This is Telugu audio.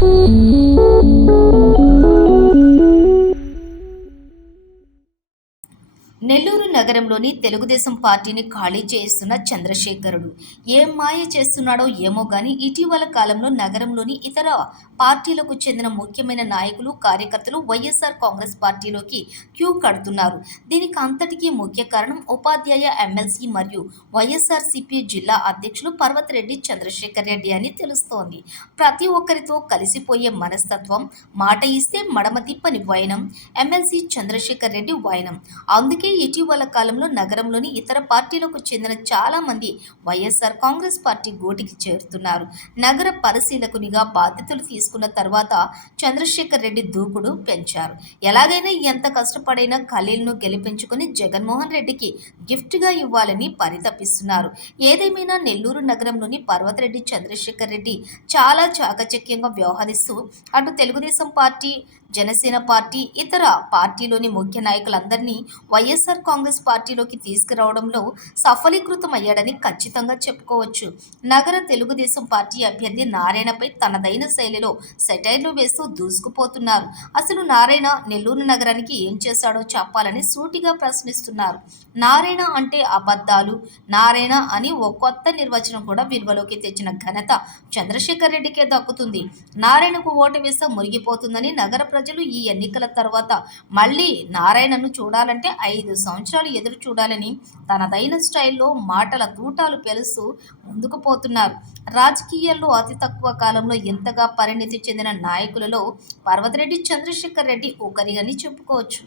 Thank you. నెల్లూరు నగరంలోని తెలుగుదేశం పార్టీని ఖాళీ చేస్తున్న చంద్రశేఖరుడు. ఏం మాయ చేస్తున్నాడో ఏమో గాని ఇటీవల కాలంలో నగరంలోని ఇతర పార్టీలకు చెందిన ముఖ్యమైన నాయకులు కార్యకర్తలు వైఎస్ఆర్ కాంగ్రెస్ పార్టీలోకి క్యూ కడుతున్నారు. దీనికి అంతటికీ ముఖ్య కారణం ఉపాధ్యాయ ఎమ్మెల్సీ మరియు వైఎస్ఆర్ సిపి జిల్లా అధ్యక్షులు పర్వతరెడ్డి చంద్రశేఖర్ రెడ్డి అని తెలుస్తోంది. ప్రతి ఒక్కరితో కలిసిపోయే మనస్తత్వం మాట ఇస్తే మడమ తిప్పని వైనం ఎమ్మెల్సీ చంద్రశేఖర్ రెడ్డి వైనం. అందుకే ఇటీవల కాలంలో నగరంలోని ఇతర పార్టీలకు చెందిన చాలా మంది వైఎస్ఆర్ కాంగ్రెస్ పార్టీ గోటికి చేరుతున్నారు. నగర పరిశీలకునిగా బాధ్యతలు తీసుకున్న తర్వాత చంద్రశేఖర్ రెడ్డి దూకుడు పెంచారు. ఎలాగైనా ఎంత కష్టపడైనా ఖలీల్ను గెలిపించుకుని జగన్మోహన్ రెడ్డికి గిఫ్ట్గా ఇవ్వాలని పరితపిస్తున్నారు. ఏదేమైనా నెల్లూరు నగరంలోని పర్వతరెడ్డి చంద్రశేఖర్ రెడ్డి చాలా చాకచక్యంగా వ్యవహరిస్తూ అటు తెలుగుదేశం పార్టీ జనసేన పార్టీ ఇతర పార్టీలోని ముఖ్య నాయకులందరినీ వైఎస్ఆర్ కాంగ్రెస్ పార్టీలోకి తీసుకురావడంలో సఫలీకృతం అయ్యాడని ఖచ్చితంగా చెప్పుకోవచ్చు. నగర తెలుగుదేశం పార్టీ అభ్యర్థి నారాయణపై తనదైన శైలిలో సెటైర్లు వేస్తూ దూసుకుపోతున్నారు. అసలు నారాయణ నెల్లూరు నగరానికి ఏం చేశాడో చెప్పాలని సూటిగా ప్రశ్నిస్తున్నారు. నారాయణ అంటే అబద్ధాలు. నారాయణ అని ఓ కొత్త నిర్వచనం కూడా విలువలోకి తెచ్చిన ఘనత చంద్రశేఖర్ రెడ్డికే దక్కుతుంది. నారాయణకు ఓటు వేస్తే మురిగిపోతుందని నగర ప్రజలు ఈ ఎన్నికల తర్వాత మళ్ళీ నారాయణను చూడాలంటే ఐదు సంవత్సరాలు ఎదురు చూడాలని తనదైన స్టైల్లో మాటల తూటాలు పెలుస్తూ ముందుకు పోతున్నారు. రాజకీయాల్లో అతి తక్కువ కాలంలో ఎంతగా పరిణితి చెందిన నాయకులలో పర్వతిరెడ్డి చంద్రశేఖర్ రెడ్డి ఒకరిగని చెప్పుకోవచ్చు.